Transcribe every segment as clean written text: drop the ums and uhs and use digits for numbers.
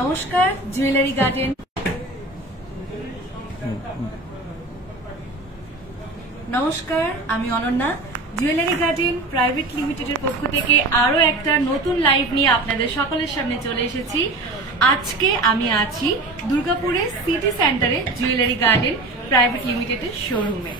নমস্কার, jewellery garden. নমস্কার, আমি অনন্যা। জুয়েলারি গার্ডেন প্রাইভেট লিমিটেডের পক্ষ থেকে আরো একটা নতুন লাইভ নিয়ে আপনাদের সকলের সামনে চলে এসেছি। আজকে আমি আছি দুর্গাপুরে সিটি সেন্টারে জুয়েলারি গার্ডেন প্রাইভেট লিমিটেডের শোরুমে।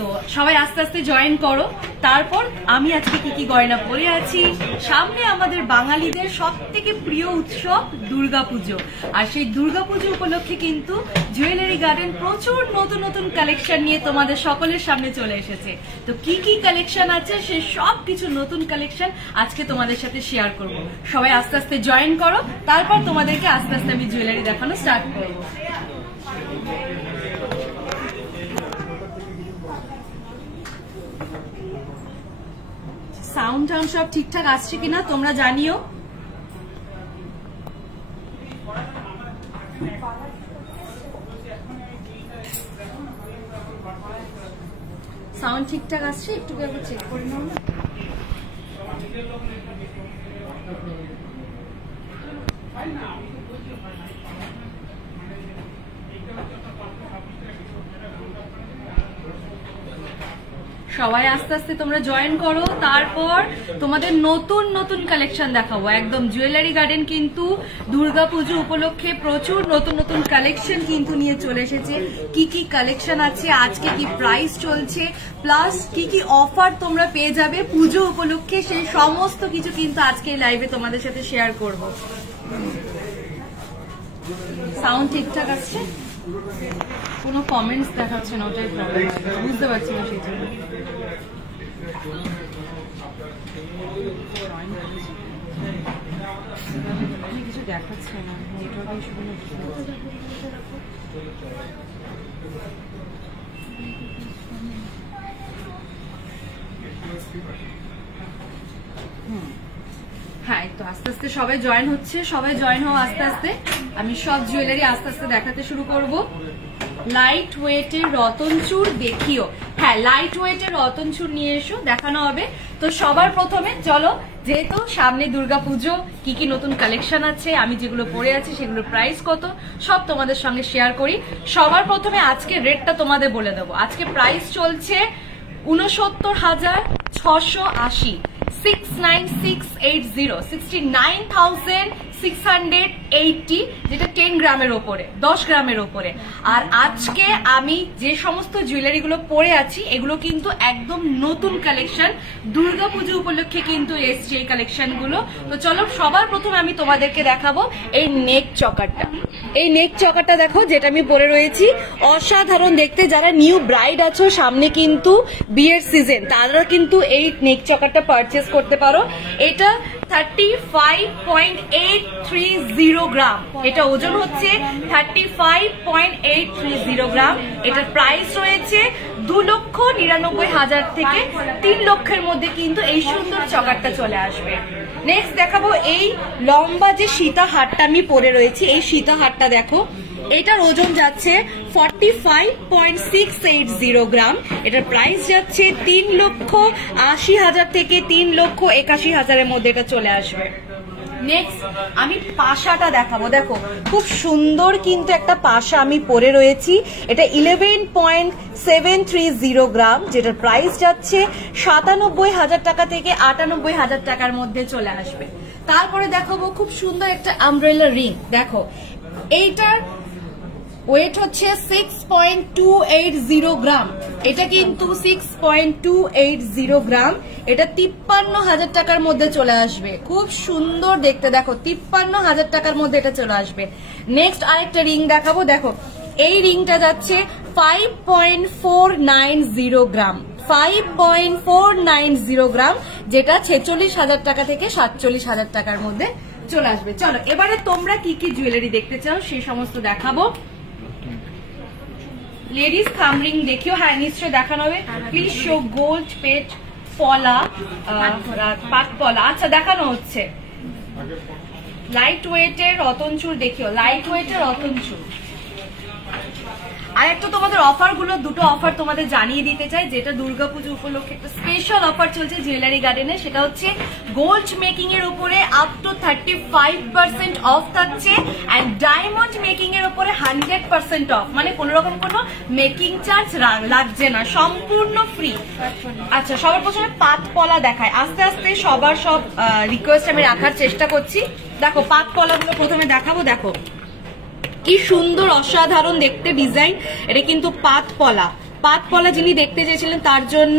তো সবাই আস্তে আস্তে জয়েন করো। তারপর আমি আজকে কি কি গয়না পরে আছি। সামনে আমাদের বাঙালিদের সবথেকে প্রিয় উৎসব দুর্গাপুজো, আর সেই দুর্গাপুজো উপলক্ষে কিন্তু জুয়েলারি গার্ডেন প্রচুর নতুন নতুন কালেকশন নিয়ে তোমাদের সকলের সামনে চলে এসেছে। তো কি কি কালেকশন আছে সেই সব কিছু নতুন কালেকশন আজকে তোমাদের সাথে শেয়ার করব। সবাই আস্তে আস্তে জয়েন করো, তারপর তোমাদেরকে আস্তে আস্তে আমি জুয়েলারি দেখানো স্টার্ট করবো। সাউন্ড সব ঠিকঠাক আসছে কিনা তোমরা জানিও। সাউন্ড ঠিকঠাক আসছে, একটু একবার চেক করে নাও। সবাই আস্তে আস্তে তোমরা জয়েন করো, তারপর তোমাদের নতুন নতুন কালেকশন দেখাবো। একদম জুয়েলারি গার্ডেন কিন্তু দুর্গাপুজো উপলক্ষে প্রচুর নতুন নতুন কালেকশন কিন্তু নিয়ে চলে এসেছে। কি কি কালেকশন আছে, আজকে কি প্রাইস চলছে, প্লাস কি কি অফার তোমরা পেয়ে যাবে পুজো উপলক্ষে, সেই সমস্ত কিছু কিন্তু আজকে লাইভে তোমাদের সাথে শেয়ার করব। সাউন্ড ঠিকঠাক আসছে? কোনো কমেন্টস দেখাচ্ছে না, ওটাই প্রবলেম, বুঝতে পারছি না সেই জন্য। কিছু দেখাচ্ছে না, নেটওয়ার্ক ইস্যু। হ্যাঁ, তো আস্তে আস্তে সবাই জয়েন হচ্ছে, সবাই জয়েন হও আস্তে আস্তে। আমি সব জুয়েলারি আস্তে আস্তে দেখাতে শুরু করব। লাইট ওয়েটের রতনচুর দেখিও। হ্যাঁ, লাইট ওয়েটের রতনচুর নিয়ে এসো, দেখানো হবে। তো সবার প্রথমে চলো, যেহেতু সামনে দুর্গাপুজো, কি কি নতুন কালেকশন আছে, আমি যেগুলো পরে আছি সেগুলোর প্রাইস কত, সব তোমাদের সঙ্গে শেয়ার করি। সবার প্রথমে আজকে রেটটা তোমাদের বলে দেবো। আজকে প্রাইস চলছে 69,680, 69680, 69,680, যেটা 10 গ্রামের ওপরে, 10 গ্রামের ওপরে। আর আজকে আমি যে সমস্ত জুয়েলারি গুলো পরে আছি এগুলো কিন্তু একদম নতুন কালেকশন, দুর্গাপুজো উপলক্ষে কিন্তু এসছে এই কালেকশন গুলো। তো চলো, সবার প্রথমে আমি তোমাদেরকে দেখাবো এই নেক চকারটা। এই নেক চকারটা দেখো, যেটা আমি পরে রয়েছি, অসাধারণ দেখতে। যারা নিউ ব্রাইড আছো, সামনে কিন্তু বিয়ের সিজন, তারা কিন্তু এই নেক চকারটা পারচেস করতে পারো। এটা 35.830 গ্রাম, এটা ওজন হচ্ছে 35.830 গ্রাম। এটার প্রাইস রয়েছে 2,99,000 থেকে 3 লক্ষের মধ্যে কিন্তু এই সুন্দর চকারটা চলে আসবে। নেক্সট দেখাবো এই লম্বা যে সীতা হারটা আমি পরে রয়েছি, এই সীতা হারটা দেখো, এটার ওজন যাচ্ছে 45.680 গ্রাম। এটার প্রাইস যাচ্ছে 3,80,000 থেকে 3,81,000 মধ্যে এটা চলে আসবে। নেক্সট আমি পাশাটা দেখাবো। দেখো, খুব সুন্দর কিন্তু একটা পাশা আমি পরে রয়েছি। এটা 11.730 গ্রাম, যেটার প্রাইস যাচ্ছে 97,000 টাকা থেকে 98,000 টাকার মধ্যে চলে আসবে। তারপরে দেখাবো খুব সুন্দর একটা আমব্রেলা রিং। দেখো, এইটার ওয়েট হচ্ছে 6.280 গ্রাম। এটা কিন্তু 6.280 গ্রাম। এটা 53,000 টাকার মধ্যে চলে আসবে। খুব সুন্দর দেখতে, দেখো 53,000 টাকার মধ্যে এটা চলে আসবে। নেক্সট আরেকটা রিং দেখাবো। দেখো, এই রিংটা যাচ্ছে 5.490 গ্রাম, 5.490 গ্রাম, যেটা 46,000 টাকা থেকে 47,000 টাকার মধ্যে চলে আসবে। চলো, এবারে তোমরা কি কি জুয়েলারি দেখতে চাও সেই সমস্ত দেখাবো। লেডিস থামরিং দেখিও। হ্যাঁ, নিশ্চয়ই দেখানো হবে। প্লিজ শো গোল্ড পেট পলা, পাট পলা। আচ্ছা, দেখানো হচ্ছে। লাইট ওয়েটের রতনচুর দেখিও, লাইট ওয়েটের রতনচুর। আর একটা তোমাদের অফার গুলো, দুটো অফার তোমাদের জানিয়ে দিতে চাই, যেটা দুর্গাপুজো উপলক্ষে একটা স্পেশাল অফার চলছে জুয়েলারি গার্ডেনে। সেটা হচ্ছে গোল্ড মেকিং এর উপরে আপ টু 35% অফ থাকছে, এন্ড ডায়মন্ড মেকিং এর উপরে 100% অফ, মানে কোন রকম কোনো মেকিং চার্জ লাগছে না, সম্পূর্ণ ফ্রি। আচ্ছা, সবার প্রথমে পাতপলা দেখায়, আস্তে আস্তে সবার সব রিকোয়েস্ট আমি রাখার চেষ্টা করছি। দেখো পাতপলা গুলো প্রথমে দেখাবো। দেখো কি সুন্দর অসাধারণ দেখতে ডিজাইন, এটা কিন্তু পাতপলা। পাতপলা যিনি দেখতে চেয়েছিলেন তার জন্য।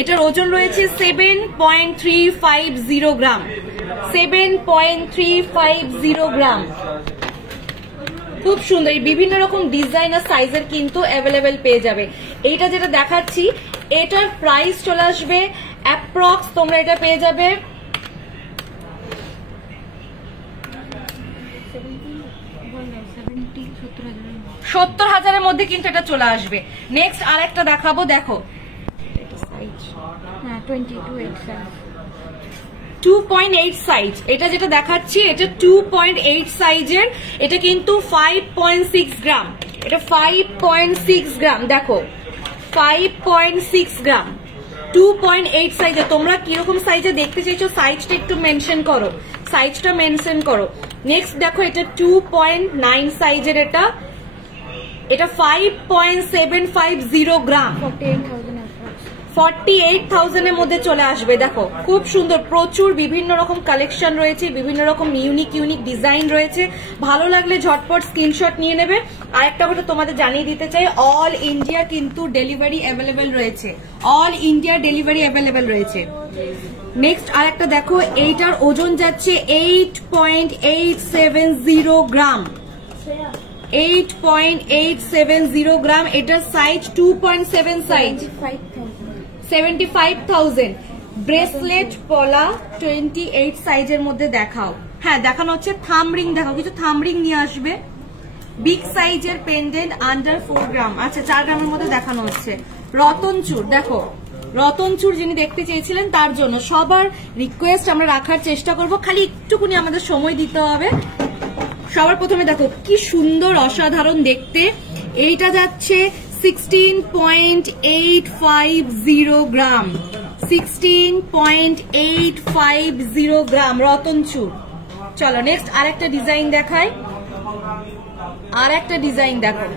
এটার ওজন রয়েছে 7.350 গ্রাম, 7.350 গ্রাম। খুব সুন্দর, বিভিন্ন রকম ডিজাইন আর সাইজের কিন্তু অ্যাভেলেবেল পেয়ে যাবে। এইটা যেটা দেখাচ্ছি এটার প্রাইস চলে আসবে অ্যাপ্রক্স, তোমরা এটা পেয়ে যাবে 70,000-এর মধ্যে কিন্তু এটা চলে আসবে। নেক্সট আর একটা দেখাবো। দেখো 2.8 সাইজ, এটা যেটা দেখাচ্ছি এটা 2.8 সাইজের, এটা কিন্তু 5.6 গ্রাম, এটা 5.6 গ্রাম। দেখো 5.6 গ্রাম, 2.8 সাইজে। তোমরা কিরকম সাইজে দেখতে চাইছো সাইজটা একটু মেনশন করো, সাইজটা মেনশন করো। নেক্সট দেখো এটা 2.9 সাইজের, এটা 5.750 গ্রাম, 48,000-এর মধ্যে চলে আসবে। দেখো খুব সুন্দর, প্রচুর বিভিন্ন রকম কালেকশন রয়েছে, বিভিন্ন রকম ইউনিক ডিজাইন রয়েছে। ভালো লাগলে ঝটপট স্ক্রিনশট নিয়ে নেবে। আরেকটা কথা তোমাদের জানিয়ে দিতে চাই, অল ইন্ডিয়া কিন্তু ডেলিভারি অ্যাভেলেবেল রয়েছে, অল ইন্ডিয়া ডেলিভারি অ্যাভেলেবেল রয়েছে। নেক্সট আরেকটা দেখো, এইটার ওজন যাচ্ছে 8.870 গ্রাম, 8.870 গ্রাম। এটার সাইজ 2.7 সাইজ, 75,000। ব্রেসলেট পলা 28 সাইজের মধ্যে দেখাও। হ্যাঁ দেখানো হচ্ছে থাম রিং, দেখাও কিছু থাম রিং নিয়ে আসবে। বিগ সাইজের পেন্ডেন্ট আন্ডার 4 গ্রাম, আচ্ছা 4 গ্রামের মধ্যে দেখানো হচ্ছে। রতনচুর, দেখো রতনচুর যিনি দেখতে চেয়েছিলেন তার জন্য সবার রিকোয়েস্ট আমরা রাখার চেষ্টা করব, খালি একটুকুনি আমাদের সময় দিতে হবে। সবার প্রথমে দেখো কি সুন্দর অসাধারণ দেখতে, এইটা যাচ্ছে 16.850 গ্রাম, 16.850 গ্রাম রতনচুর। চলো নেক্সট আরেকটা ডিজাইন দেখাই, আরেকটা ডিজাইন দেখো।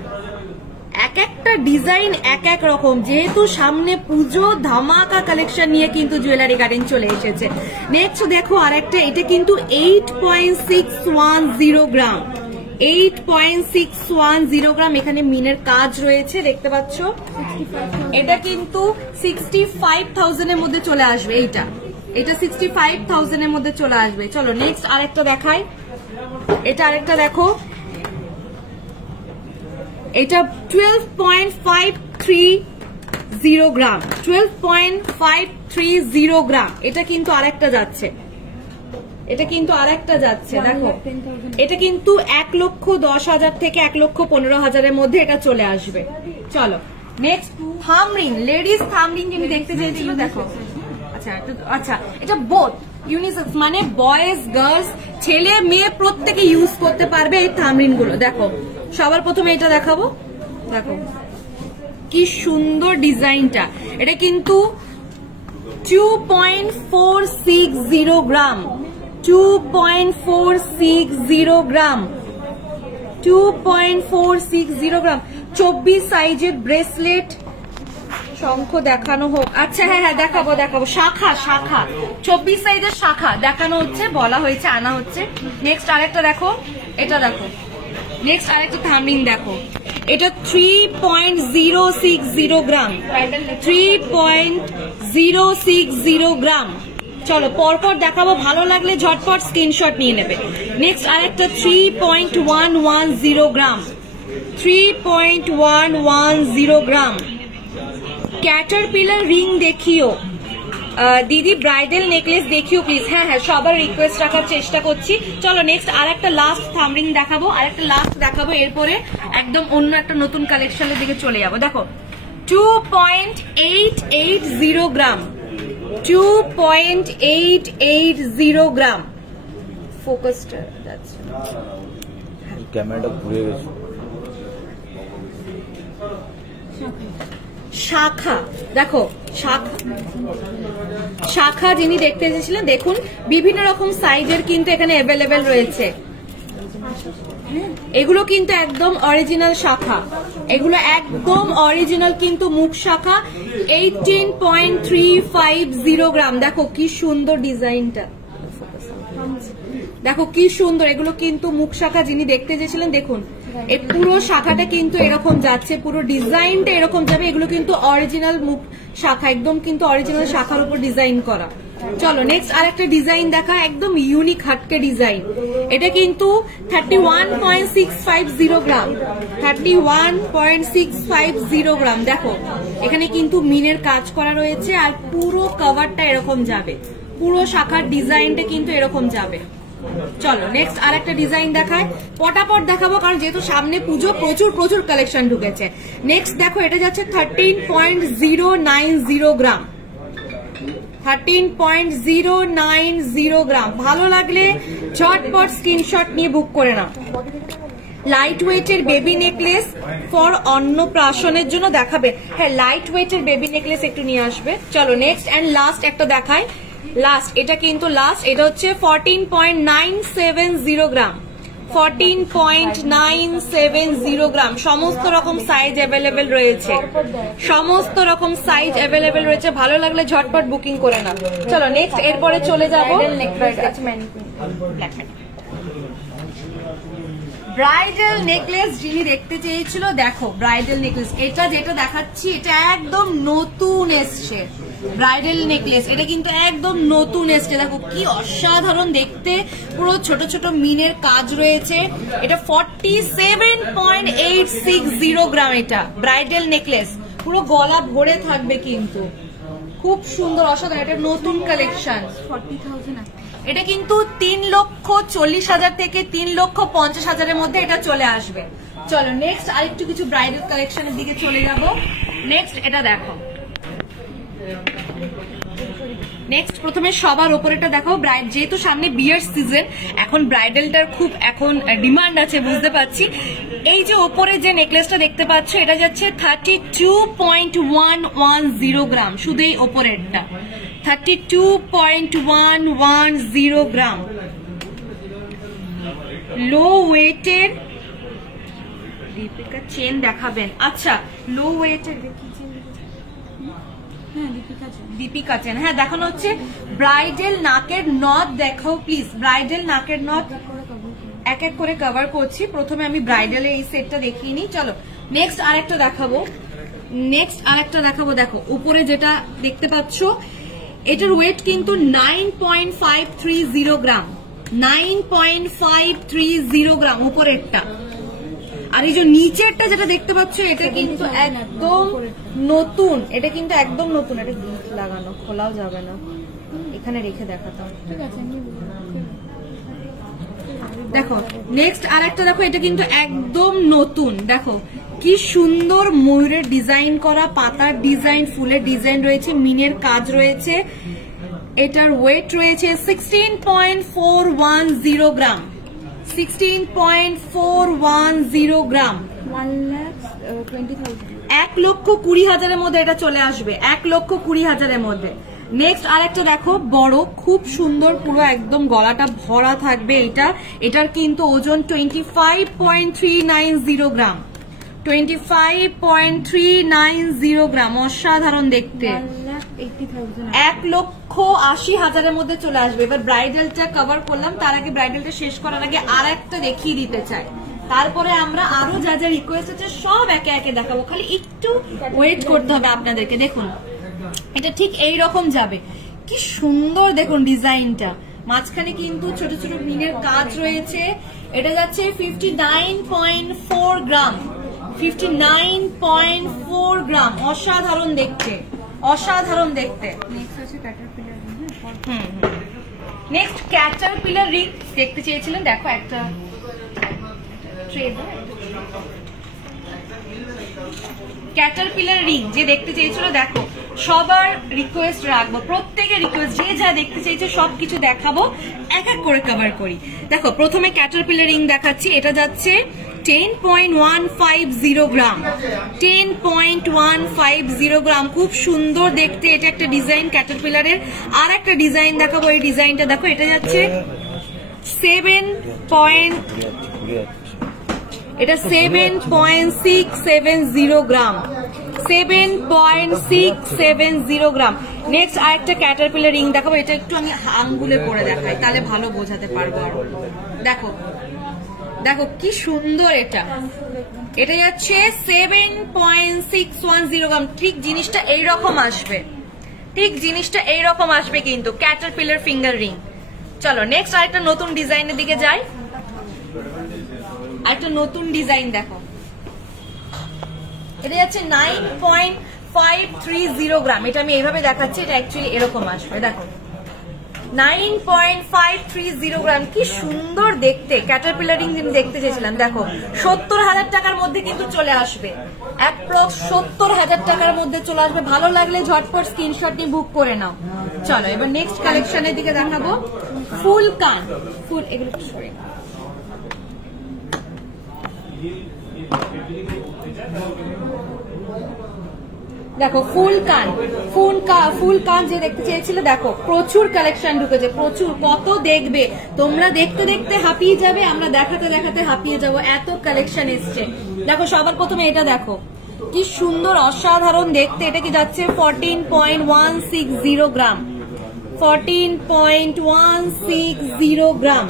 এক একটা ডিজাইন এক এক রকম, যেহেতু সামনে পুজো ধামাকা কালেকশন নিয়ে কিন্তু জুয়েলারি গার্ডেন চলে এসেছে। নেক্সট দেখো আরেকটা, এটা কিন্তু 8.610 গ্রাম, 8.610 গ্রাম। এখানে মিনের কাজ রয়েছে দেখতে পাচ্ছ। এটা কিন্তু 65,000-এর মধ্যে চলে আসবে, এটা 65,000-এর মধ্যে চলে আসবে। চলো নেক্সট আরেকটা দেখাই, এটা আরেকটা দেখো, এটা 12.530 গ্রাম, 12.530 গ্রাম। এটা কিন্তু আরেকটা যাচ্ছে, এটা কিন্তু আরেকটা যাচ্ছে। দেখো এটা কিন্তু 1,10,000 থেকে 1,15,000-এর মধ্যে এটা চলে আসবে। চলো নেক্সট থাম রিং, লেডিস থাম রিং যিনি দেখতে চেয়েছিল। দেখো আচ্ছা এটা বোথ ইউনিসেক্স, মানে বয়েজ গার্লস, ছেলে মেয়ে প্রত্যেকে ইউজ করতে পারবে এই থাম রিং গুলো। দেখো সবার প্রথমে এটা দেখাবো, দেখো কি সুন্দর ডিজাইনটা। এটা কিন্তু 2.460 গ্রাম, 2.460 গ্রাম, 2.460 গ্রাম। 24 সাইজের ব্রেসলেট, শঙ্খ দেখানো হোক। আচ্ছা হ্যাঁ দেখাবো, শাখা 24 সাইজের শাখা দেখানো হচ্ছে, বলা হয়েছে আনা হচ্ছে। নেক্সট আরেকটা দেখো, এটা দেখো। নেক্সট আরেকটা থাম রিং দেখো, এটা 3.060 গ্রাম, 3.060 গ্রাম। চলো পরপর দেখাবো, ভালো লাগলে ঝটপট স্ক্রিনশট নিয়ে নেবে। নেক্সট আরেকটা 3.110 গ্রাম, 3.110 গ্রাম। ক্যাটারপিলার রিং দেখিও দিদি, ব্রাইডাল নেকলেস দেখিও প্লিজ। হ্যাঁ সবার রিকোয়েস্ট রাখার চেষ্টা করছি। চলো নেক্সট আরেকটা লাস্ট থাম রিং দেখাবো, আরেকটা লাস্ট দেখাবো, এরপরে একদম অন্য একটা নতুন কালেকশনের দিকে চলে যাবো। দেখো 2.880 গ্রাম, 2.880 গ্রাম। ফোকাসটা যাচ্ছে, ক্যামেরাটা ঘুরে গেছে। শাখা, দেখো শাখা যিনি দেখতে এসেছিলেন, দেখুন বিভিন্ন রকম সাইজের কিন্তু এখানে অ্যাভেলেবেল রয়েছে। এগুলো কিন্তু একদম অরিজিনাল শাখা, এগুলো একদম অরিজিনাল কিন্তু মুখ শাখা। 18.350 গ্রাম। দেখো কি সুন্দর ডিজাইনটা, দেখো কি সুন্দর। এগুলো কিন্তু মুখ শাখা যিনি দেখতে চেয়েছিলেন, দেখুন এই পুরো শাখাটা কিন্তু এরকম যাচ্ছে, পুরো ডিজাইনটা এরকম যাবে। এগুলো কিন্তু অরিজিনাল মুখ শাখা, একদম কিন্তু অরিজিনাল শাখার উপর ডিজাইন করা। চলো নেক্সট আর একটা ডিজাইন দেখা, একদম ইউনিক হাটকে ডিজাইন। এটা কিন্তু 31.650 গ্রাম, 31.650 গ্রাম। দেখো এখানে কিন্তু মিনের কাজ করা রয়েছে, আর পুরো কভারটা এরকম যাবে, পুরো শাখার ডিজাইনটা কিন্তু এরকম যাবে। চলো নেক্সট আর একটা ডিজাইন দেখায়, পটাপট দেখাবো কারণ যেহেতু সামনে পুজো, প্রচুর প্রচুর কালেকশন ঢুকেছে। নেক্সট দেখো এটা যাচ্ছে 13.090 গ্রাম, 13.090 গ্রাম। ভালো লাগলে ঝটপট স্ক্রিনশট নিয়ে বুক করে নাও। লাইট ওয়েটের বেবি নেকলেস ফর অন্নপ্রাশনের জন্য দেখাবে। হ্যাঁ, লাইট ওয়েটের বেবি নেকলেস একটু নিয়ে আসবে। চলো নেক্সট এন্ড লাস্ট একটা দেখাই, লাস্ট, এটা কিন্তু লাস্ট। এটা হচ্ছে 14.970 গ্রাম, 14.970 গ্রাম। সমস্ত রকম সাইজ অ্যাভেলেবেল রয়েছে, সমস্ত রকম সাইজ অ্যাভেলেবেল রয়েছে। ভালো লাগলে ঝটপট বুকিং করে নাও। চলো নেক্সট এরপরে চলে যাবো ব্রাইডাল নেকলেস। যিনি দেখতে চেয়েছিল, দেখো ব্রাইডাল নেকলেস, এটা যেটা দেখাচ্ছি এটা একদম নতুন এসছে ব্রাইডাল নেকলেস। এটা কিন্তু একদম নতুন এসছে, দেখো কি অসাধারণ দেখতে, পুরো ছোট ছোট মিনের কাজ রয়েছে। এটা 47.860 গ্রাম। এটা ব্রাইডাল নেকলেস, পুরো গলা ভরে থাকবে কিন্তু, খুব সুন্দর অসাধারণ। এটা নতুন কালেকশন, 40,000। এটা কিন্তু 3,40,000 থেকে 3,50,000 মধ্যে এটা চলে আসবে। চলো নেক্সট আরেকটু কিছু ব্রাইডাল কালেকশনের দিকে চলে যাব। নেক্সট এটা দেখো, নেক্সট প্রথমে সবার ওপরেটা দেখো, ব্রাইড যেহেতু সামনে বিয়ের সিজন, এখন ব্রাইডালটার খুব এখন ডিমান্ড আছে, বুঝতে পারছি। এই যে ওপরে যে নেকলেসটা দেখতে পাচ্ছ, এটা যাচ্ছে 32.110 গ্রাম, শুধু এই ওপরেরটা 32.110 গ্রাম। লো ওয়েটের দীপিকা চেন দেখাবেন। আচ্ছা, লো ওয়েটের দীপিকা চেন, হ্যাঁ দেখানো হচ্ছে। ব্রাইডাল নাকের নথ দেখাও প্লিজ, ব্রাইডাল নাকের নথ এক এক করে কভার করছি। প্রথমে আমি ব্রাইডালের এই সেটটা দেখিয়ে নিই। চলো নেক্সট আরেকটা দেখাবো, নেক্সট আরেকটা দেখাবো। দেখো উপরে যেটা দেখতে পাচ্ছ, এটার ওয়েট কিন্তু 9.530 গ্রাম, 9.530 গ্রাম উপরেরটা। আর এই যে নিচেরটা যেটা দেখতে পাচ্ছ, এটা কিন্তু একদম নতুন, এটা কিন্তু একদম নতুন। এটা গিট লাগানো, খোলাও যাবে না, এখানে রেখে দেখাতাম, ঠিক আছে। দেখো নেক্সট আর একটা দেখো, এটা কিন্তু একদম নতুন। দেখো কি সুন্দর ময়ূরের ডিজাইন করা, পাতার ডিজাইন, ফুলের ডিজাইন রয়েছে, মিনের কাজ রয়েছে। এটার ওয়েট রয়েছে 16.410 গ্রাম, 16.410 গ্রাম। 1,20,000 মধ্যে এটা চলে আসবে, 1,20,000 মধ্যে। নেক্সট আরেকটা দেখো, বড়, খুব সুন্দর, পুরো একদম গলাটা ভরা থাকবে। এটার কিন্তু ওজন 25.390 গ্রাম, 25.390 গ্রাম। অসাধারণ দেখতে, 1,80,000 মধ্যে চলে আসবে। এবার ব্রাইডালটা কভার করলাম, তার আগে ব্রাইডালটা শেষ করার আগে আর একটা দেখিয়ে দিতে চাই, তারপরে আমরা আরো যা যা রিকোয়েস্ট আছে সব একে একে দেখাবো। খালি একটু ওয়েট করতে হবে আপনাদেরকে। দেখুন এটা ঠিক এই রকম যাবে, কি সুন্দর দেখুন ডিজাইনটা। মাঝখানে কিন্তু ছোট ছোট মিনের কাজ রয়েছে। এটা যাচ্ছে 59.4 গ্রাম, 59.4 গ্রাম। অসাধারণ দেখতে, অসাধারণ দেখতে। নেক্সট ক্যাটারপিলার রিং দেখতে চেয়েছিলেন, দেখো একটা ক্যাটারপিলার রিং যে দেখতে চেয়েছিল, দেখো সবার রিকোয়েস্ট রাখবো, প্রত্যেকের রিকোয়েস্ট, যে যা দেখতে চেয়েছে সবকিছু দেখাবো, এক এক করে কভার করি। দেখো প্রথমে ক্যাটারপিলার রিং দেখাচ্ছি, এটা যাচ্ছে 10.150 গ্রাম, 10.150 গ্রাম, খুব সুন্দর দেখতে। এটা একটা ডিজাইন ক্যাটারপিলারের। আর একটা ডিজাইন দেখাবো, এই ডিজাইনটা দেখো, এটা যাচ্ছে 7.670 গ্রাম, 7.670 গ্রাম। নেক্সট আরেকটা ক্যাটারপিলার রিং দেখাবো, এটা একটু আমি আঙ্গুলে পরে দেখাই, তাহলে ভালো বোঝাতে পারবো। দেখো দেখো কি সুন্দর এটা, এটা যাচ্ছে 7.610 গ্রাম। ঠিক জিনিসটা এইরকম আসবে, ঠিক জিনিসটা এইরকম আসবে কিন্তু ক্যাটারপিলার ফিঙ্গার রিং। চলো নেক্সট আরেকটা নতুন ডিজাইনের দিকে যাই। আরেকটা নতুন ডিজাইন দেখো, এটা যাচ্ছে 9.530 গ্রাম। এটা আমি এইভাবে দেখাচ্ছি, এটা অ্যাকচুয়ালি এরকম আসবে। দেখো 9.530 গ্রাম, কি সুন্দর দেখতে। ক্যাটারপিলারিং দেখতে চেয়েছিলাম, দেখো 70,000 টাকার মধ্যে কিন্তু চলে আসবে, অ্যাপ্রক্স 70,000 টাকার মধ্যে চলে আসবে। ভালো লাগলে ঝটপট স্ক্রিনশট নিয়ে বুক করে নাও। চলো এবার নেক্সট কালেকশনের দিকে দেখাবো। ফুল কান, ফুল, এগুলো সরি, দেখো ফুল কান, ফুল কান যে দেখতে চেয়েছিল, দেখো প্রচুর কালেকশন ঢুকেছে, প্রচুর। কত দেখবে তোমরা, দেখতে দেখতে হাঁপিয়ে যাবে, আমরা দেখাতে দেখাতে হাঁপিয়ে যাব, এত কালেকশন এসছে। দেখো সবার প্রথমে এটা দেখো, কি সুন্দর অসাধারণ দেখতে। এটা কি যাচ্ছে 14.160 গ্রাম, 14.160 গ্রাম,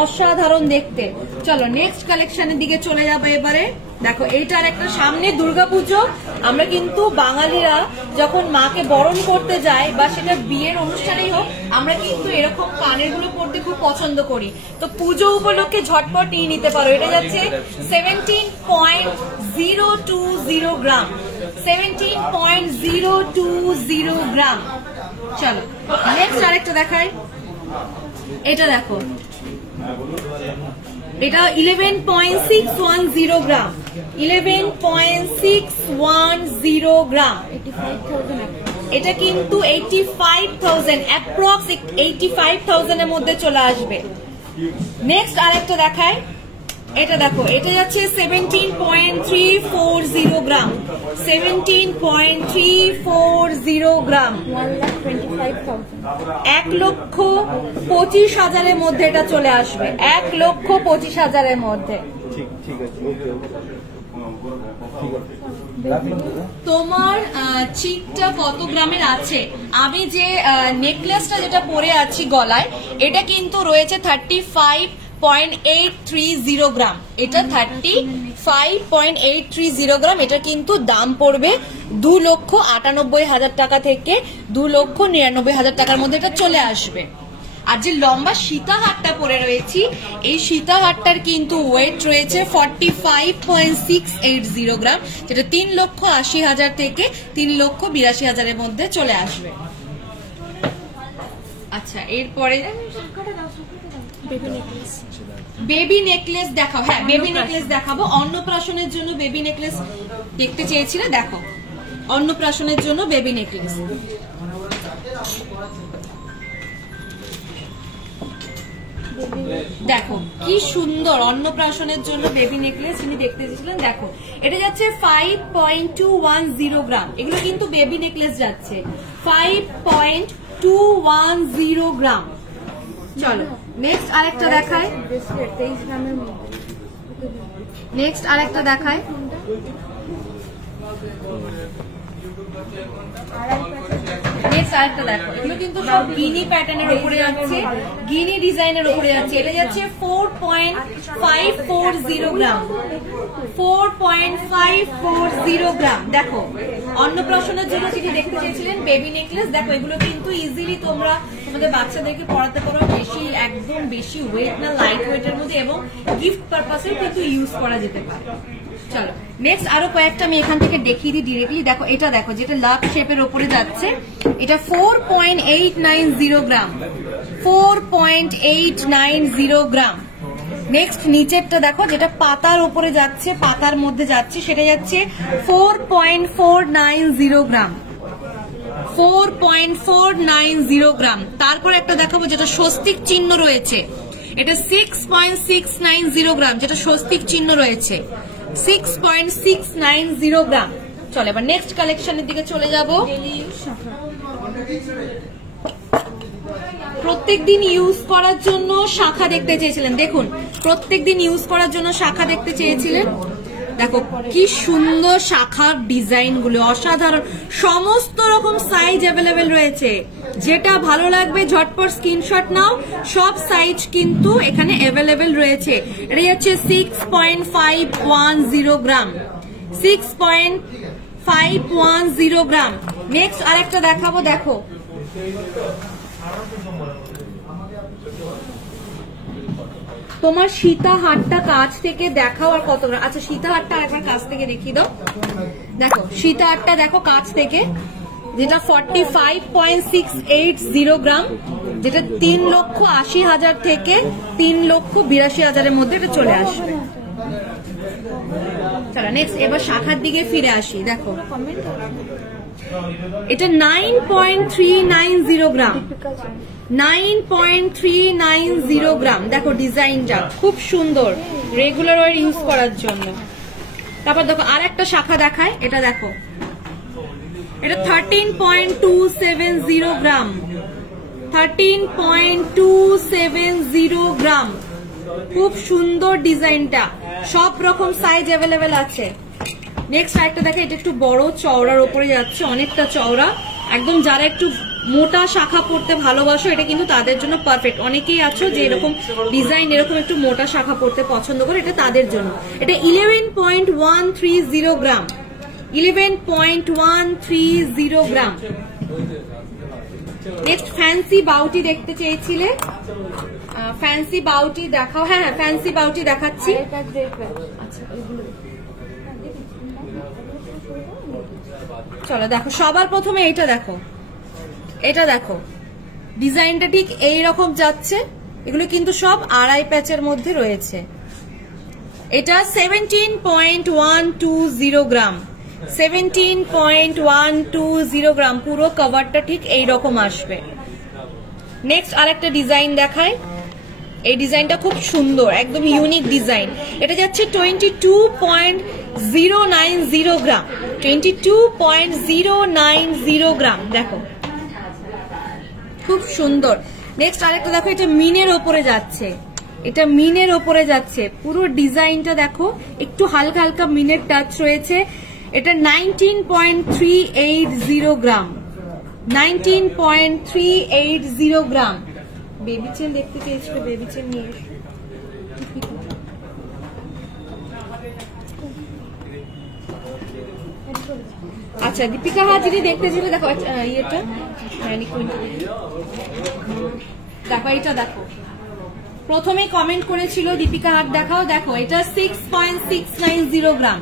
অসাধারণ দেখতে। চলো নেক্সট কালেকশনের দিকে চলে যাবো এবারে। দেখো এইটার একটা, সামনে দুর্গাপুজো, আমরা কিন্তু বাঙালিরা যখন মাকে বরণ করতে যাই বা সেটা বিয়ের অনুষ্ঠানেই হোক, আমরা কিন্তু এরকম কানের গুলো পরতে খুব পছন্দ করি। তো পুজো উপলক্ষে ঝটপট নিয়ে নিতে পারো। এটা যাচ্ছে 17.020 গ্রাম, 17.020 গ্রাম। চলো নেক্সট আরেকটা দেখাই, এটা দেখো, এটা 11.610 গ্রাম, 11.610 গ্রাম। এটা কিন্তু 85,000, অ্যাপ্রক্স 85,000 এর মধ্যে চলে আসবে। নেক্সট আরেকটা দেখায়, এটা দেখো, এটা যাচ্ছে 17.340 গ্রাম, 17.340 গ্রাম, 1,25,000 মধ্যে এটা চলে আসবে, 1,25,000 মধ্যে। তোমার চিকটা কত গ্রামের আছে? আমি যে নেকলেসটা যেটা পরে আছি গলায়, এটা কিন্তু রয়েছে 35.830 গ্রাম, এটা 35.830 গ্রাম। এটা কিন্তু দাম পড়বে 2,98,000 টাকা থেকে 2,99,000 টাকার মধ্যে এটা চলে আসবে। আর যে লম্বা সীতাহারটা পরে রয়েছি, এই সীতাহারটার কিন্তু ওয়েট রয়েছে 45.680 গ্রাম, যেটা 3,80,000 থেকে 3,82,000 এর মধ্যে চলে আসবে। আচ্ছা এরপরে বেবি নেকলেস দেখাও। হ্যাঁ বেবি নেকলেস দেখাবো, অন্নপ্রাশনের জন্য বেবি নেকলেস দেখতে চেয়েছিলে, দেখো অন্নপ্রাশনের জন্য বেবি নেকলেস। দেখো কি সুন্দর অন্নপ্রাশনের জন্য বেবি নেকলেস যিনি দেখতে চেয়েছিলেন। দেখো এটা যাচ্ছে 5.210 গ্রাম, এগুলো কিন্তু বেবি নেকলেস যাচ্ছে 5.210 গ্রাম। চলো নেক্সট আরেকটা দেখায়, নেক্সট আরেকটা দেখায়, নেক্সট আরেকটা দেখো, এগুলো কিন্তু সব গিনি প্যাটার্নের উপরে যাচ্ছে, গিনি ডিজাইনের উপরে যাচ্ছে। এটা যাচ্ছে 4.540 গ্রাম, 4.540 গ্রাম। দেখো অন্নপ্রাশনের জন্য যিনি দেখতে চেয়েছিলেন বেবি নেকলেস, দেখো এগুলো কিন্তু ইজিলি তোমরা তোমাদের বাচ্চাদেরকে পড়াতে পারো, বেশি একদম বেশি ওয়েট না, লাইট ওয়েটের মধ্যে, এবং গিফট পারপাসেও কিন্তু ইউজ করা যেতে পারে। চলো নেক্সট আরো কয়েকটা আমি এখান থেকে দেখিয়ে দিই ডিরেক্টলি। দেখো এটা দেখো, যেটা লাভ শেপের উপরে যাচ্ছে, এটা 4.890 গ্রাম, 4.890 গ্রাম। নেক্সট নিচেরটা দেখো, যেটা পাতার উপরে যাচ্ছে, পাতার মধ্যে যাচ্ছে, সেটা যাচ্ছে 4.490 গ্রাম, 4.490 গ্রাম। তারপর একটা দেখাবো যেটা স্বস্তিক চিহ্ন রয়েছে, এটা 6.690 গ্রাম, যেটা স্বস্তিক চিহ্ন রয়েছে, 6.690 গ্রাম। চলো এবার নেক্সট কালেকশনের দিকে চলে যাব। প্রত্যেকদিন ইউজ করার জন্য শাখা দেখতে চেয়েছিলেন, দেখুন প্রত্যেকদিন ইউজ করার জন্য শাখা দেখতে চেয়েছিলেন। দেখো কি সুন্দর শাখার ডিজাইন গুলো, অসাধারণ। সমস্ত রকম সাইজ অ্যাভেলেবেল রয়েছে, যেটা ভালো লাগবে ঝটপট স্ক্রিনশট নাও। সব সাইজ কিন্তু এখানে অ্যাভেলেবেল রয়েছে। এটা হচ্ছে 6.510 গ্রাম, 6.510 গ্রাম। নেক্সট আরেকটা দেখাবো, দেখো তোমার সীতাহারটা কাছ থেকে দেখাও আর কত গ্রাম। আচ্ছা সীতাহারটা আরেকবার কাছ থেকে দেখিয়ে দাও। দেখো সীতাহারটা দেখো কাছ থেকে, যেটা 45.680 গ্রাম, যেটা 3,80,000 থেকে 3,82,000 মধ্যে এটা চলে আসবে। চলো নেক্সট এবার শাখার দিকে ফিরে আসি। দেখো এটা 9.390 গ্রাম, 9.390 গ্রাম। দেখো ডিজাইনটা খুব সুন্দর, রেগুলার ওয়ার ইউজ করার জন্য। তারপর দেখো আর একটা শাখা দেখায়, এটা দেখো এটা 13.270 গ্রাম, 13.270 গ্রাম। খুব সুন্দর ডিজাইনটা, সব রকম সাইজ অ্যাভেলেবেল আছে। নেক্সট আরেকটা দেখো, এটা একটু বড় চওড়ার উপরে যাচ্ছে, অনেকটা চওড়া একদম। যারা একটু মোটা শাখা পড়তে ভালোবাসো এটা কিন্তু তাদের জন্য পারফেক্ট। অনেকেই আছো যে এরকম ডিজাইন, এরকম একটু মোটা শাখা পড়তে পছন্দ করে, এটা তাদের জন্য। এটা 11.130 গ্রাম, 11.130 গ্রাম। নেক্সট ফ্যান্সি বাউটি দেখতে চেয়েছিলে, ফ্যান্সি বাউটি দেখাও। হ্যাঁ হ্যাঁ ফ্যান্সি বাউটি দেখাচ্ছি। চলো দেখো সবার প্রথমে এটা দেখো, এটা দেখো ডিজাইনটা ঠিক এইরকম যাচ্ছে। এগুলো কিন্তু সব আড়াই প্যাচের মধ্যে রয়েছে। এটা 17.120 গ্রাম, 17.120 গ্রাম। পুরো কভারটা ঠিক এইরকম আসবে। নেক্সট আরেকটা ডিজাইন দেখায়, এই ডিজাইনটা খুব সুন্দর, একদম ইউনিক ডিজাইন। এটা যাচ্ছে 22.090 গ্রাম, 22.090 গ্রাম। দেখো খুব সুন্দর। নেক্সট আরেকটা দেখো, এটা মিনের ওপরে যাচ্ছে, এটা মিনের ওপরে যাচ্ছে। পুরো ডিজাইনটা দেখো, একটু হালকা হালকা মিনের টাচ রয়েছে। এটা 19.380 গ্রাম, 19.380 গ্রাম। বেবি চেন দেখতে চেয়েছিল, বেবি চেন নিয়ে এসো। আচ্ছা দীপিকা হাজিরি দেখতে ছিল, দেখো ইয়েটা দেখো, এটা দেখো প্রথমে কমেন্ট করেছিল দীপিকা হাত দেখাও। দেখো এটা 6.690 গ্রাম,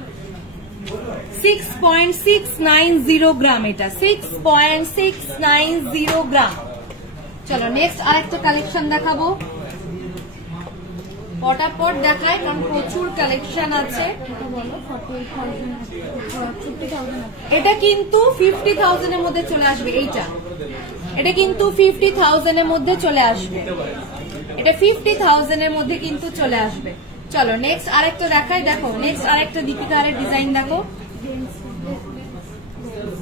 6.690 গ্রাম। এটা 6.690 গ্রাম। চলো নেক্সট আরেকটা কালেকশন দেখাবো, পটাপট দেখায় কারণ প্রচুর কালেকশন আছে। এটা কিন্তু 50,000 এর মধ্যে চলে আসবে। এইটা এটা কিন্তু 50,000 এর মধ্যে চলে আসবে, এটা 50,000 এর মধ্যে কিন্তু চলে আসবে। চলো নেক্সট আরেকটা দেখাই। দেখো নেক্সট আরেকটা দীপিকা আরের ডিজাইন দেখো,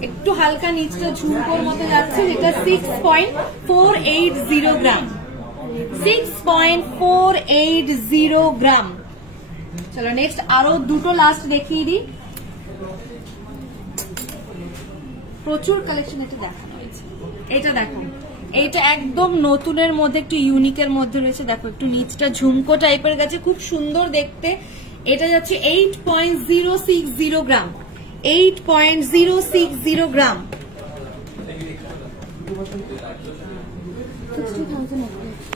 একটু হালকা নিচটা ঝুমকোর মতো যাচ্ছে, যেটা 6.480 গ্রাম, 6.480 গ্রাম। চলো নেক্সট আরো দুটো লাস্ট দেখিয়ে দিই। প্রচুর কালেকশন এটা দেখানো হয়েছে। এটা দেখো, এইটা একদম নতুনের মধ্যে, একটু ইউনিকের মধ্যে রয়েছে। দেখো একটু নিচটা ঝুমকো টাইপের গেছে, খুব সুন্দর দেখতে। এটা যাচ্ছে 8.060 গ্রাম, 8.060 গ্রাম।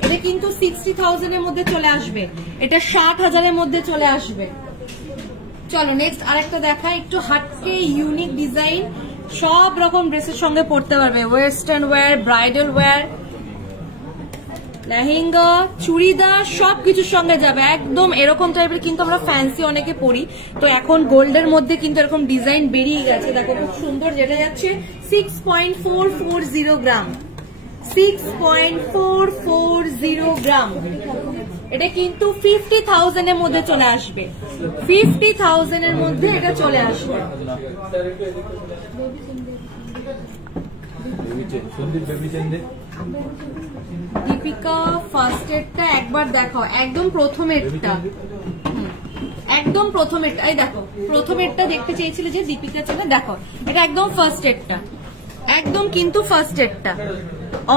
এটা কিন্তু 60,000 এর মধ্যে চলে আসবে, এটা 60,000 এর মধ্যে চলে আসবে। চলো নেক্সট আরেকটা দেখা, একটু হাটকে ইউনিক ডিজাইন, সব রকম ড্রেসের সঙ্গে পড়তে পারবে। Western wear, bridal wear, lehenga, churidar সবকিছুর সঙ্গে যাবে। একদম এরকম টাইপের কিন্তু আমরা ফ্যান্সি অনেকে পরি, তো এখন গোল্ডের মধ্যে কিন্তু এরকম ডিজাইন বেরিয়ে গেছে। দেখো খুব সুন্দর, যেটা যাচ্ছে 6.440 গ্রাম, 6.440 গ্রাম। এটা কিন্তু 50,000 এর মধ্যে চলে আসবে, 50,000 এর মধ্যে এটা চলে আসবে। দীপিকা ফার্স্ট এডটা একবার দেখো, একদম প্রথমেরটা, একদম প্রথমেরটা। এই দেখো প্রথমেরটা দেখতে চেয়েছিলে যে দীপিকা চেনে, দেখো এটা একদম ফার্স্ট এডটা, একদম কিন্তু ফার্স্ট এডটা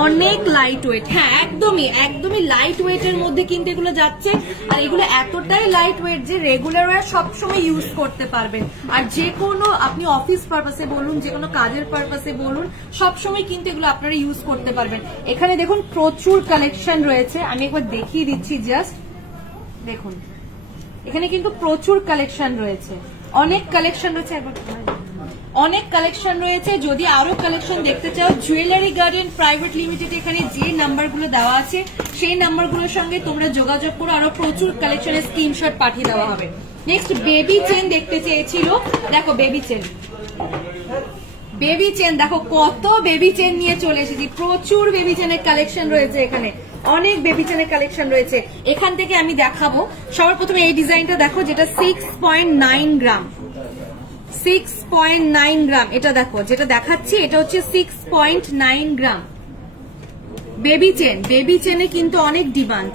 অনেক লাইট ওয়েট। হ্যাঁ একদমই একদমই লাইট ওয়েটের মধ্যে কিন্তু এগুলো যাচ্ছে। আর এগুলো এতটাই লাইট ওয়েট যে রেগুলার ওয়্যার সবসময় ইউজ করতে পারবেন। আর যে কোনো আপনি অফিস পারপাসে বলুন, যে কোনো কাজের পারপাসে বলুন, সবসময় কিন্তু এগুলো আপনারা ইউজ করতে পারবেন। এখানে দেখুন প্রচুর কালেকশন রয়েছে, আমি একবার দেখিয়ে দিচ্ছি, জাস্ট দেখুন এখানে কিন্তু প্রচুর কালেকশন রয়েছে, অনেক কালেকশন রয়েছে, একবার অনেক কালেকশন রয়েছে। যদি আরো কালেকশন দেখতে চাও, জুয়েলারি গার্ডেন প্রাইভেট লিমিটেড এখানে যে নাম্বারগুলো দেওয়া আছে সেই নাম্বারগুলোর সঙ্গে তোমরা যোগাযোগ করো, আরো প্রচুর কালেকশনের স্ক্রিনশট পাঠিয়ে দেওয়া হবে। নেক্সট বেবি চেন দেখতে চেয়েছিল, দেখো বেবি চেন, বেবি চেন দেখো কত বেবি চেন নিয়ে চলে এসেছি, প্রচুর বেবি চেনের কালেকশন রয়েছে এখানে, অনেক বেবি চেনের কালেকশন রয়েছে। এখান থেকে আমি দেখাবো সবার প্রথমে এই ডিজাইনটা দেখো, যেটা 6.9 গ্রাম, 6.9 গ্রাম। এটা দেখো যেটা দেখাচ্ছি এটা হচ্ছে 6.9 গ্রাম বেবি চেন। বেবি চেনে কিন্তু অনেক ডিমান্ড,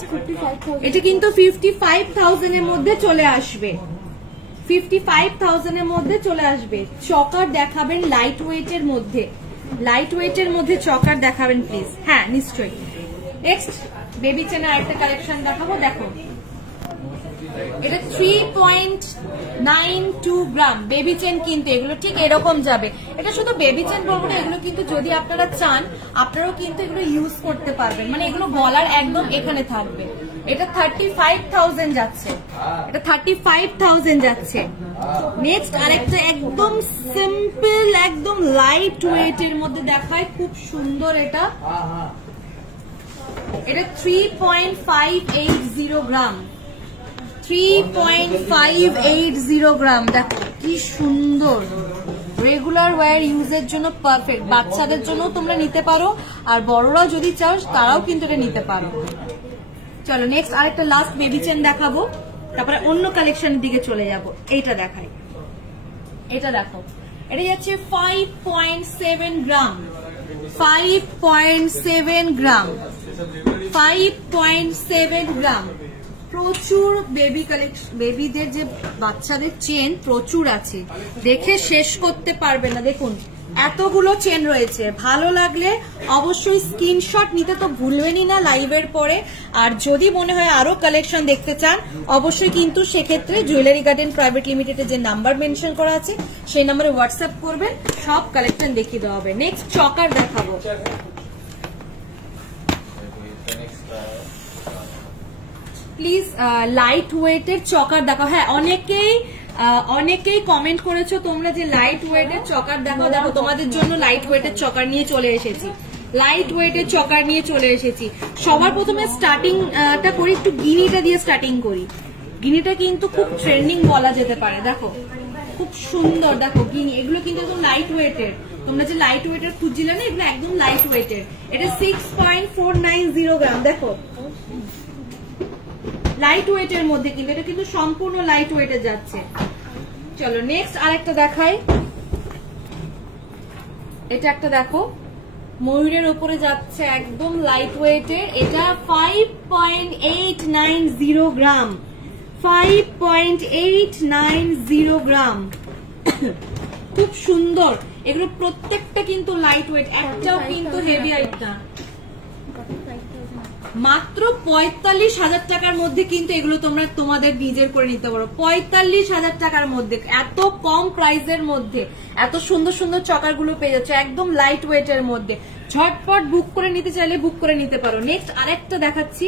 এটা কিন্তু 55,000 এর মধ্যে চলে আসবে, 55,000 এর মধ্যে চলে আসবে। চকার দেখাবেন লাইট ওয়েটের মধ্যে, লাইট ওয়েটের মধ্যে চকার দেখাবেন প্লিজ। হ্যাঁ নিশ্চয়ই। নেক্সট বেবি চেনের আরেকটা কালেকশন দেখাবো, দেখো এটা 3.92 গ্রাম বেবি চেন, কিন্তু এগুলো ঠিক এরকম যাবে। এটা শুধু বেবি চেন বলবো না, এগুলো কিন্তু যদি আপনারা চান আপনারাও কিন্তু এগুলো ইউজ করতে পারবেন, মানে এগুলো গলার একদম এখানে থাকবে। এটা 35,000 যাচ্ছে, এটা 35,000 যাচ্ছে। নেক্সট আরেকটা একদম সিম্পল একদম লাইট ওয়েটের মধ্যে দেখায়, খুব সুন্দর। এটা 3.580 গ্রাম, 3.580 গ্রাম। দেখো কি সুন্দর, রেগুলার ওয়্যার ইউজের জন্য পারফেক্ট। বাচ্চাদের জন্য তোমরা নিতে পারো, আর বড়রাও যদি চাও তারাও কিন্তু এটা নিতে পারো। চলো নেক্সট আরেকটা লাস্ট বেবি চেন দেখাবো, তারপরে অন্য কালেকশনের দিকে চলে যাব। এইটা দেখাই, এটা দেখো এটা যাচ্ছে 5.7 গ্রাম, 5.7 গ্রাম, 5.7 গ্রাম। প্রচুর বেবি কালেকশন, বেবিদের যে বাচ্চাদের চেন প্রচুর আছে, দেখে শেষ করতে পারবে না। দেখুন এতগুলো চেন রয়েছে, ভালো লাগলে অবশ্যই স্ক্রিনশট নিতে তো ভুলবেনই না লাইভের পরে। আর যদি মনে হয় আরো কালেকশন দেখতে চান, অবশ্যই কিন্তু সেক্ষেত্রে জুয়েলারি গার্ডেন প্রাইভেট লিমিটেডের যে নাম্বার মেনশন করা আছে সেই নাম্বারে হোয়াটসঅ্যাপ করবেন, সব কালেকশন দেখিয়ে দেওয়া হবে। নেক্সট চকার দেখাবো, প্লিজ লাইট ওয়েটের চকার দেখাও। হ্যাঁ অনেকেই কমেন্ট করেছো তোমরা যে লাইট ওয়েটের চকার দেখাও। দেখো তোমাদের জন্য লাইট ওয়েটের চকার নিয়ে চলে এসেছি, লাইট ওয়েটের চকার নিয়ে চলে এসেছি। সবার প্রথমে স্টার্টিংটা করি, একটু গিনিটা দিয়ে স্টার্টিং করি। গিনিটা কিন্তু খুব ট্রেন্ডিং বলা যেতে পারে, দেখো খুব সুন্দর। দেখো গিনি, এগুলো কিন্তু একদম লাইট ওয়েটের, তোমরা যে লাইট ওয়েটের খুঁজছিলে না, এগুলো একদম লাইট ওয়েটের। এটা 6.490 গ্রাম, দেখো লাইট ওয়েটের মধ্যে, কিন্তু এটা কিন্তু সম্পূর্ণ লাইট ওয়েটে যাচ্ছে। চলো নেক্সট আরেকটা দেখাই, এটা একটা দেখো ময়ূরের উপরে যাচ্ছে, একদম লাইট ওয়েটের। এটা 5.890 গ্রাম, 5.890 গ্রাম। খুব সুন্দর, এগুলো প্রত্যেকটা কিন্তু লাইট ওয়েট, একটাও কিন্তু হেভি আইটেম। মাত্র 45,000 টাকার মধ্যে কিন্তু এগুলো তোমরা তোমাদের নিজের করে নিতে পারো। 45,000 টাকার মধ্যে এত কম প্রাইসের মধ্যে এত সুন্দর সুন্দর চকারগুলো পেয়ে যাচ্ছে, একদম লাইট ওয়েটের মধ্যে। ঝটপট বুক করে নিতে চাইলে বুক করে নিতে পারো। নেক্সট আরেকটা দেখাচ্ছি,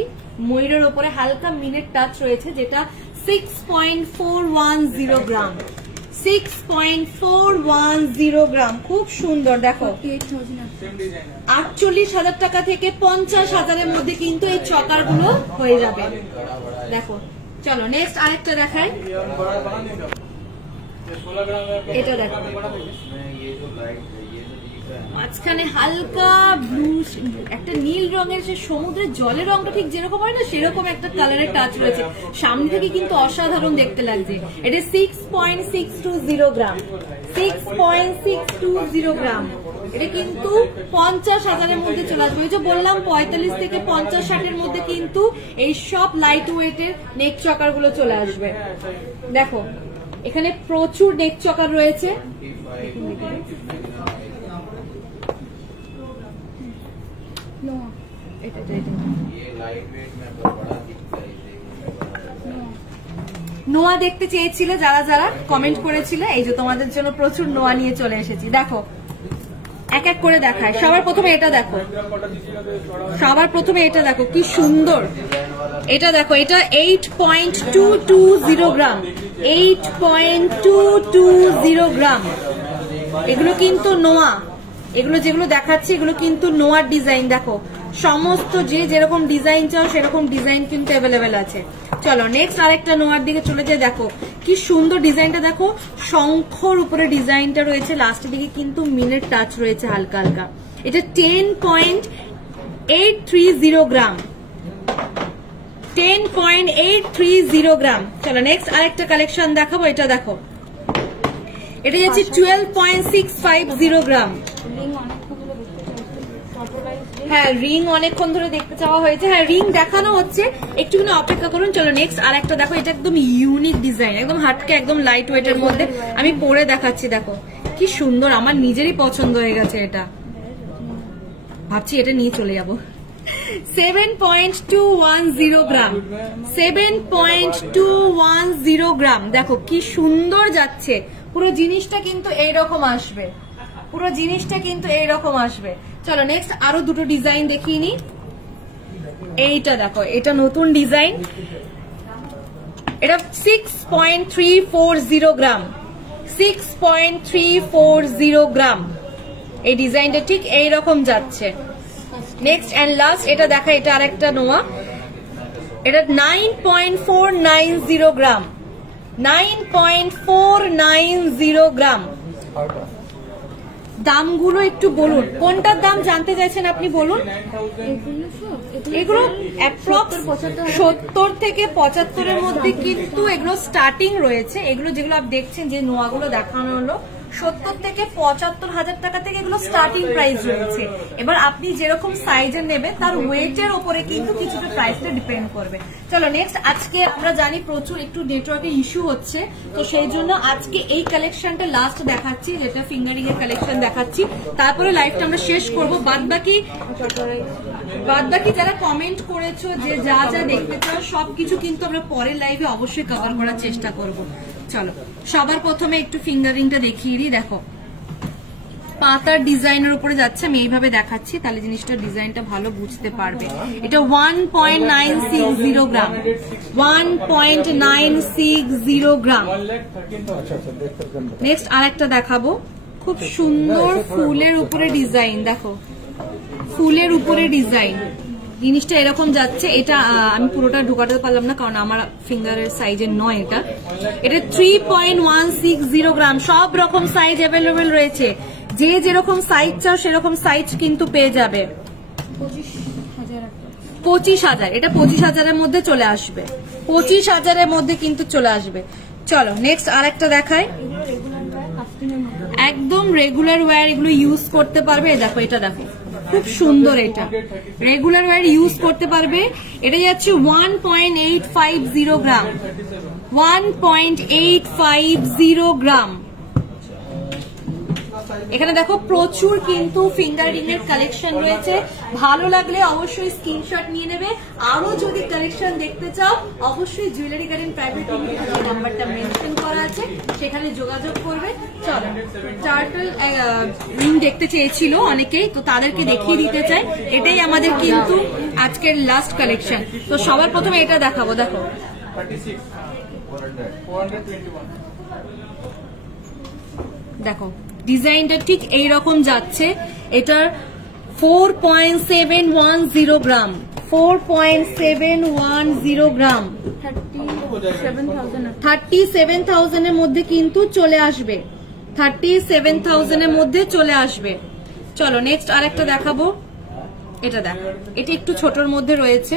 ময়ূরের ওপরে হালকা মিনের টাচ রয়েছে, যেটা 6.410 গ্রাম, 6.410 গ্রাম। খুব সুন্দর, দেখো 48,000 টাকা থেকে 50,000-এর মধ্যে কিন্তু এই চকারগুলো হয়ে যাবে। দেখো চলো নেক্সট আরেকটা দেখাই, এটা দেখো মাঝখানে হালকা ব্লু, একটা নীল রঙের, যে সমুদ্রের জলের রংটা ঠিক যেরকম হয় না সেরকম একটা কালারের টাচ রয়েছে। সামনে থেকে কিন্তু অসাধারণ দেখতে লাগছে। এটা 6.620 গ্রাম, 6.620 গ্রাম। এটা কিন্তু 50,000-এর মধ্যে চলে আসবে। ওই যে বললাম 45 থেকে 50-60-এর মধ্যে কিন্তু এই সব লাইট ওয়েটের নেক চকার গুলো চলে আসবে। দেখো এখানে প্রচুর নেক চকার রয়েছে। নোয়া দেখতে চেয়েছিল যারা যারা কমেন্ট করেছিল, এই যে তোমাদের জন্য প্রচুর নোয়া নিয়ে চলে এসেছি। দেখো এক এক করে দেখায়। সবার প্রথমে এটা দেখো, সবার প্রথমে এটা দেখো কি সুন্দর। এটা দেখো, এটা 8.220 গ্রাম, 8.220 গ্রাম। এগুলো কিন্তু নোয়া, এগুলো যেগুলো দেখাচ্ছে এগুলো কিন্তু নোয়ার ডিজাইন। দেখো সমস্ত যে যেরকম ডিজাইন চাও সেরকম ডিজাইন কিন্তু অ্যাভেলেবেল আছে। চলো নেক্সট আরেকটা নোয়ার দিকে চলে যাই। দেখো কি সুন্দর ডিজাইনটা, দেখো শঙ্খর উপরে ডিজাইনটা রয়েছে, লাস্টের দিকে কিন্তু মিনের টাচ রয়েছে হালকা হালকা। এটা 10.830 গ্রাম, 10.830 গ্রাম। চলো নেক্সট আরেকটা কালেকশন দেখাবো। এটা দেখো, এটা যাচ্ছে 12.650 গ্রাম। হ্যাঁ রিং অনেকক্ষণ ধরে দেখতে চাওয়া হয়েছে। হ্যাঁ রিং দেখানো হচ্ছে, একটুখানি অপেক্ষা করুন। চলো নেক্সট আর একটা দেখো। এটা একদম ইউনিক ডিজাইন, একদম হাটকে একদম লাইট ওয়েট এর মধ্যে। আমি পরে দেখাচ্ছি। দেখো কি সুন্দর, আমার নিজেরই পছন্দ হয়ে গেছে এটা। ভাবছি এটা নিয়ে চলে যাবো। 7.210 গ্রাম, 7.210 গ্রাম। দেখো কি সুন্দর যাচ্ছে। পুরো জিনিসটা কিন্তু এইরকম আসবে, পুরো জিনিসটা কিন্তু এইরকম আসবে। চলো নেক্সট আরো দুটো ডিজাইন দেখিয়ে নি। এইটা দেখো, এটা নতুন ডিজাইন। এটা 6.340 গ্রাম, 6.340 গ্রাম। এই ডিজাইনটা ঠিক এইরকম যাচ্ছে। নেক্সট এন্ড লাস্ট এটা দেখা, এটা আরেকটা নোয়া। এটা 9.490 গ্রাম, 9.490 গ্রাম। দামগুলো একটু বলুন, কোনটার দাম জানতে চাইছেন আপনি বলুন। এগুলো অ্যাপ্রক্স 70 থেকে 75-এর মধ্যে কিন্তু এগুলো স্টার্টিং রয়েছে। এগুলো যেগুলো আপনি দেখছেন যে নোয়াগুলো দেখানো হলো 70 থেকে 75,000 টাকা থেকে এগুলো স্টার্টিং প্রাইস রয়েছে। এবার আপনি যেরকম সাইজের নেবেন তার ওয়েটের উপরে কিন্তু কিছুটা প্রাইসটা ডিপেন্ড করবে। চলো নেক্সট, আজকে আমরা জানি প্রচুর একটু নেটওয়ার্কের ইস্যু হচ্ছে, তো সেই জন্য আজকে এই কালেকশনটা লাস্ট দেখাচ্ছি, যেটা ফিঙ্গারিং এর কালেকশন দেখাচ্ছি। তারপরে লাইভটা আমরা শেষ করব। বাদবাকি যারা কমেন্ট করেছো যে যা যা দেখতে চাও সবকিছু কিন্তু আমরা পরের লাইভে অবশ্যই কভার করার চেষ্টা করব। চলো সবার প্রথমে একটু ফিঙ্গারিংটা দেখিয়ে দিই। দেখো পাতার ডিজাইনের উপরে যাচ্ছে, আমি এইভাবে দেখাচ্ছি তাহলে জিনিসটা ডিজাইনটা ভালো বুঝতে পারবে। এটা 1.960 গ্রাম, 1.960 গ্রাম। নেক্সট আরেকটা দেখাবো, খুব সুন্দর ফুলের উপরে ডিজাইন। দেখো ফুলের উপরে ডিজাইন, জিনিসটা এরকম যাচ্ছে। এটা আমি পুরোটা ঢুকাতে পারলাম না কারণ আমার ফিঙ্গারের সাইজের নয় এটা। এটা 3.160 গ্রাম। সব রকম সাইজ অ্যাভেলেবেল রয়েছে, যে যেরকম সাইজ চাও সেরকম সাইজ কিন্তু পেয়ে যাবে। 25,000, এটা 25,000-এর মধ্যে চলে আসবে, 25,000-এর মধ্যে কিন্তু চলে আসবে। চলো নেক্সট আরেকটা দেখাই। একদম রেগুলার ওয়্যার, এগুলো ইউজ করতে পারবে। দেখো এটা দেখো খুব সুন্দর, এটা রেগুলার ওয়্যার ইউজ করতে পারবে। এটা যাচ্ছে 1.850 গ্রাম, 1.850 গ্রাম। এখানে দেখো প্রচুর কিন্তু ফিঙ্গারিং এর কালেকশন রয়েছে, ভালো লাগলে অবশ্যই স্ক্রিনশট নিয়ে নেবে। আরো যদি কালেকশন দেখতে চাও অবশ্যই জুয়েলারি গার্ডেন প্রাইভেট লিমিটেড নাম্বারটা মেনশন করা আছে, সেখানে যোগাযোগ করবে। চলো টার্টল রিং দেখতে চেয়েছিল অনেকেই, তো তাদেরকে দেখিয়ে দিতে চাই। এটাই আমাদের কিন্তু আজকের লাস্ট কালেকশন। তো সবার প্রথমে এটা দেখাবো। দেখো দেখো ডিজাইনটা ঠিক এইরকম যাচ্ছে। এটার 4.710 গ্রাম, 4.710 গ্রাম, 37,000-এর মধ্যে কিন্তু চলে আসবে, 37,000-এর মধ্যে চলে আসবে। চলো নেক্সট আরেকটা দেখাবো, এটা দেখো, এটা একটু ছোটর মধ্যে রয়েছে,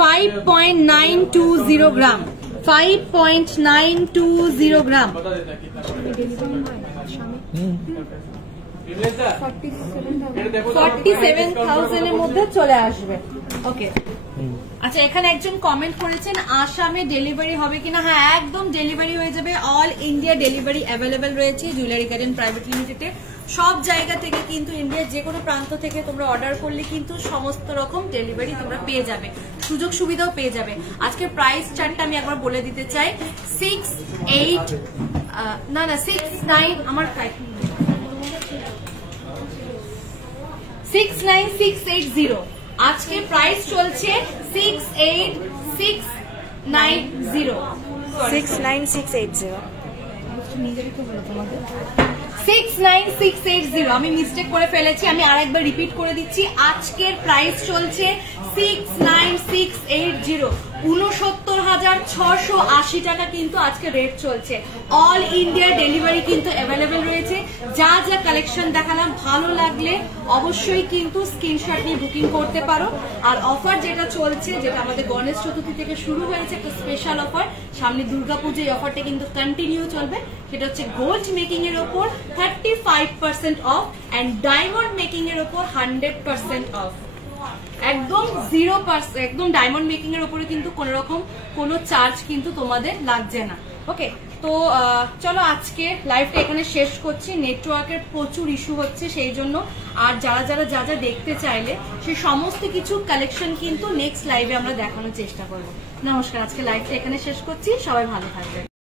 5.920 গ্রাম, 5.920 গ্রাম, 47,000 এর মধ্যে চলে আসবে। ওকে, আচ্ছা এখানে একজন কমেন্ট করেছেন আসামে ডেলিভারি হবে কিনা। হ্যাঁ একদম ডেলিভারি হয়ে যাবে, অল ইন্ডিয়া ডেলিভারি অ্যাভেলেবেল রয়েছে জুয়েলারি গার্ডেন প্রাইভেট লিমিটেডে। সব জায়গা থেকে কিন্তু ইন্ডিয়ার যে কোনো প্রান্ত থেকে তোমরা অর্ডার করলে কিন্তু সমস্ত রকম ডেলিভারি তোমরা পেয়ে যাবে, সুযোগ সুবিধাও পেয়ে যাবে। আজকে প্রাইস চার্টটা আমি একবার বলে দিতে চাই, 69 আমার 69680, আজকে প্রাইস চলছে 69680। আমি মিস্টেক করে ফেলেছি, আমি আরেকবার রিপিট করে দিচ্ছি, আজকের প্রাইস চলছে 69680, 69,680 টাকা কিন্তু আজকে রেট চলছে। অল ইন্ডিয়া ডেলিভারি কিন্তু অ্যাভেলেবেল রয়েছে। যা যা কালেকশন দেখালাম ভালো লাগলে অবশ্যই কিন্তু স্ক্রিনশট নিয়ে বুকিং করতে পারো। আর অফার যেটা চলছে, যেটা আমাদের গণেশ চতুর্থী থেকে শুরু হয়েছে, একটা স্পেশাল অফার, সামনে দুর্গাপুজো, এই অফারটা কিন্তু কন্টিনিউ চলবে। সেটা হচ্ছে গোল্ড মেকিং এর ওপর 35% অফ এন্ড ডায়মন্ড মেকিং এর ওপর 100% অফ, একদম 0%, একদম ডায়মন্ড মেকিং এর উপরে কিন্তু কোন রকম কোনো চার্জ কিন্তু তোমাদের লাগছে না। ওকে, তো চলো আজকে লাইভটা এখানে শেষ করছি, নেটওয়ার্কের প্রচুর ইস্যু হচ্ছে সেই জন্য। আর যারা যারা যা যা দেখতে চাইলে সেই সমস্ত কিছু কালেকশন কিন্তু নেক্সট লাইভে আমরা দেখানোর চেষ্টা করবো। নমস্কার, আজকে লাইভটা এখানে শেষ করছি, সবাই ভালো থাকবে।